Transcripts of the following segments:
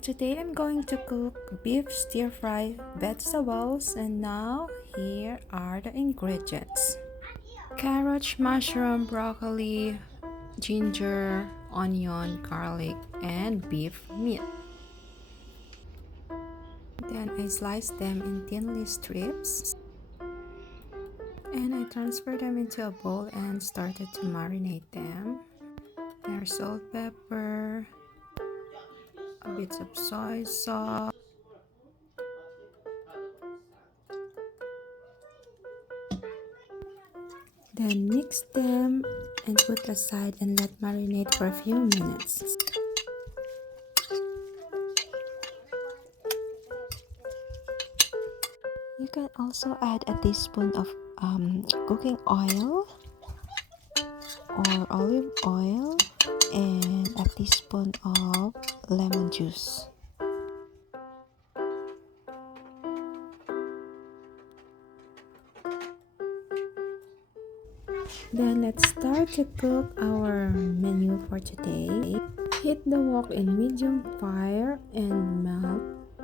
today I'm going to cook beef stir fry vegetables, and now here are the ingredients: carrot, mushroom, broccoli, ginger, onion, garlic, and beef meat. Then I slice them in thinly strips and I transfer them into a bowl and started to marinate them. There's salt, pepper, a bit of soy sauce. Then mix them and put aside and let marinate for a few minutes. You can also add a teaspoon of cooking oil or olive oil and a teaspoon of lemon juice. Then let's start to cook our menu for today. Heat the wok in medium fire and melt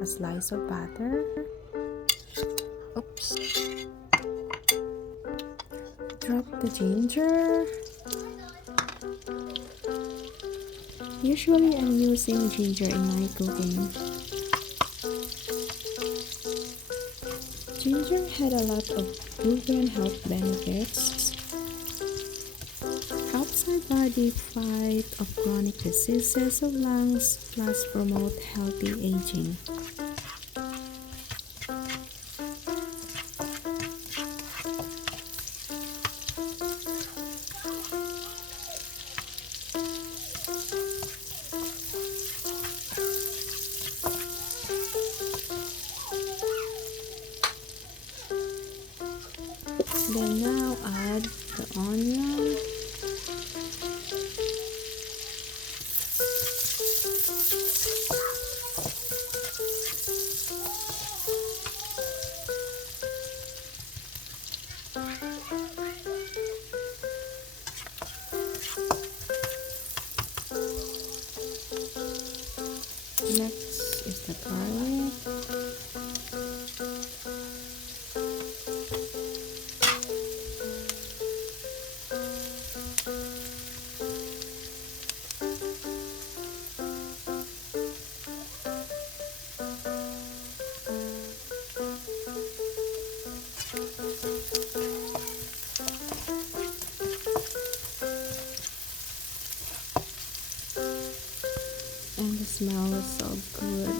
a slice of butter. Oops. Drop the ginger. Usually I'm using ginger in my cooking. Ginger had a lot of proven health benefits. Helps our body fight off chronic diseases of lungs, plus promote healthy aging. Then now add the onion. Next is the garlic. And the smell is so good.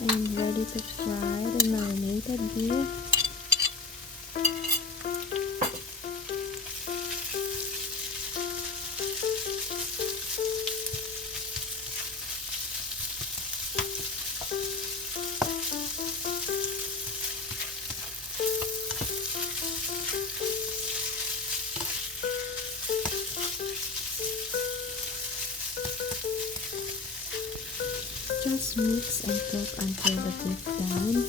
I'm ready to fry the marinated beef. Just mix and cook until the beef done.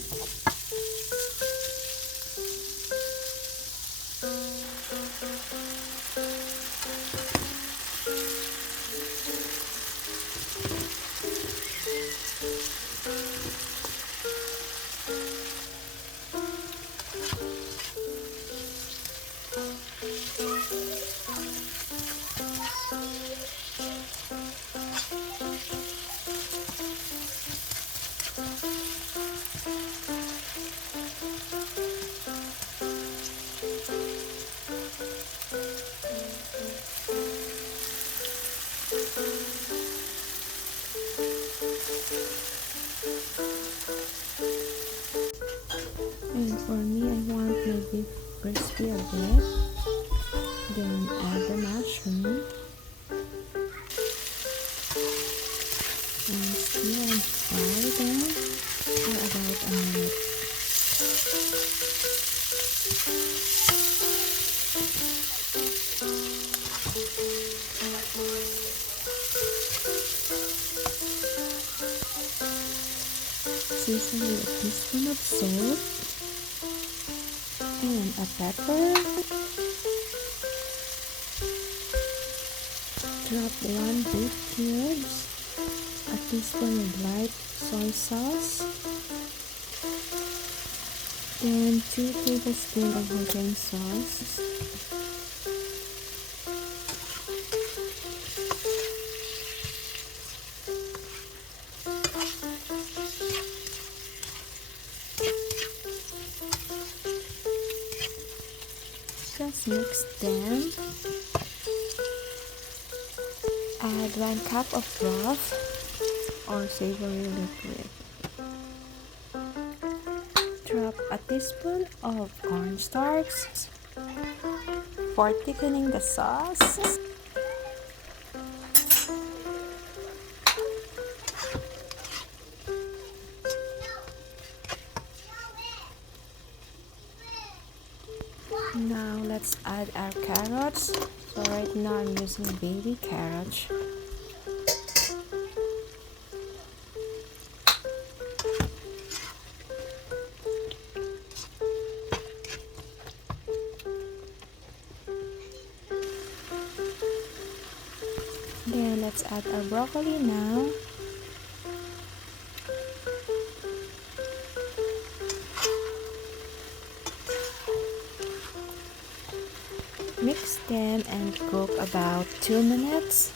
And for me, I want my beef crispy a bit. Then add the mushroom and stir and fry them for about a minute. Season with a teaspoon of salt and a pepper. Drop one beef cubes teaspoon with light soy sauce. Then 2 tablespoons of whole grain sauce. Just mix them. Add 1 cup of broth or savory liquid. Drop a teaspoon of cornstarch for thickening the sauce. Now let's add our carrots. So right now I'm using baby carrots. Then let's add our broccoli now. Mix them and cook about 2 minutes.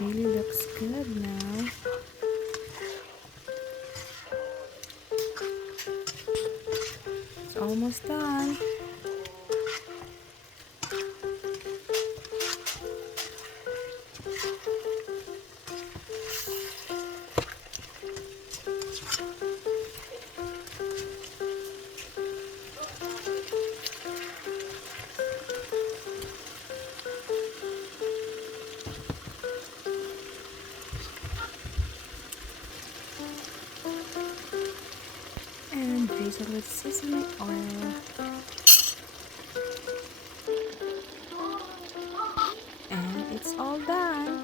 Really looks good now. It's almost done. And drizzle with sesame oil. And it's all done.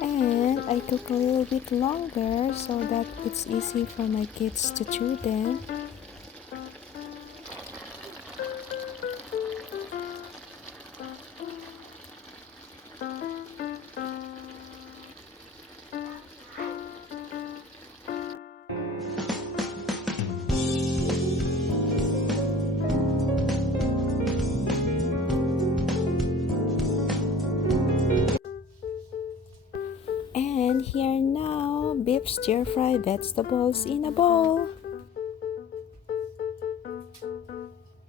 And I cook a little bit longer so that it's easy for my kids to chew them. And here now, beef stir-fry vegetables in a bowl.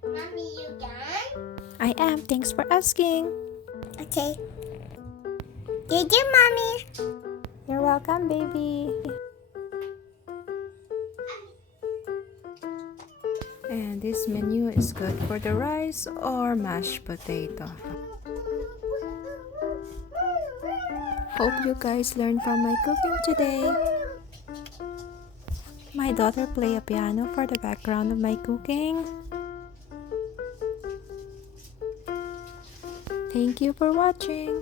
Mommy, you done? I am, thanks for asking. Okay. Did you, Mommy? You're welcome, baby. And this menu is good for the rice or mashed potato. Hope you guys learned from my cooking today. My daughter play a piano for the background of my cooking. Thank you for watching.